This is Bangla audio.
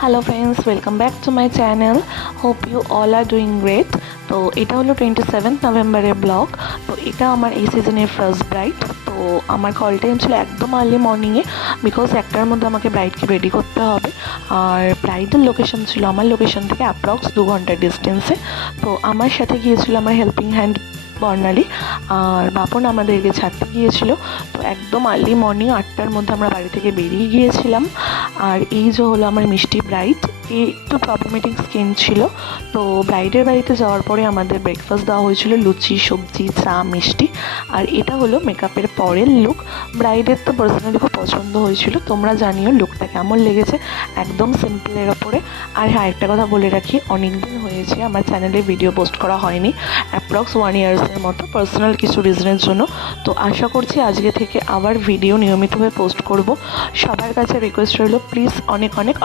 Hello friends, welcome back to my channel. Hope you all are doing great. তো এটা হলো 27th নভেম্বরের ব্লগ। তো এটা আমার এই সিজনের ফার্স্ট ব্রাইড। তো আমার কল টাইম ছিল একদম আর্লি মর্নিংয়ে, বিকজ একটার মধ্যে আমাকে ব্রাইডকে রেডি করতে হবে। আর ব্রাইডের লোকেশন ছিল আমার লোকেশন থেকে অ্যাপ্রক্স 2 ঘন্টার ডিস্টেন্সে। তো আমার সাথে গিয়েছিল আমার হেল্পিং হ্যান্ড বর্ণালী, আর বাপন আমাদেরকে ছাড়তে গিয়েছিল। তো একদম আর্লি মর্নিং 8টার মধ্যে আমরা বাড়ি থেকে বেরিয়ে গিয়েছিলাম। আর এই যে হলো আমার মিষ্টি ব্রাইড, একটু প্রবলেমেটিক স্কিন ছিল। তো ব্রাইডের বাড়িতে যাওয়ার পরে আমাদের ব্রেকফাস্ট দেওয়া হয়েছিল লুচি, সবজি, চা, মিষ্টি। আর এটা হলো মেকআপের পরের লুক। ব্রাইডের তো পার্সোনালি খুব পছন্দ হয়েছিল, তোমরা জানিও লুকটা কেমন লেগেছে। একদম সিম্পলের ওপরে। আর হ্যাঁ, একটা কথা বলে রাখি, অনেক দিন হয়েছে আমার চ্যানেলে ভিডিও পোস্ট করা হয়নি, অ্যাপ্রক্স 1 ইয়ার্সের মতো, পার্সোনাল কিছু রিজনের জন্য। তো আশা করছি আজকে থেকে আবার ভিডিও নিয়মিতভাবে পোস্ট করব। সবার কাছে রিকোয়েস্ট রইল, প্লিজ অনেক অনেক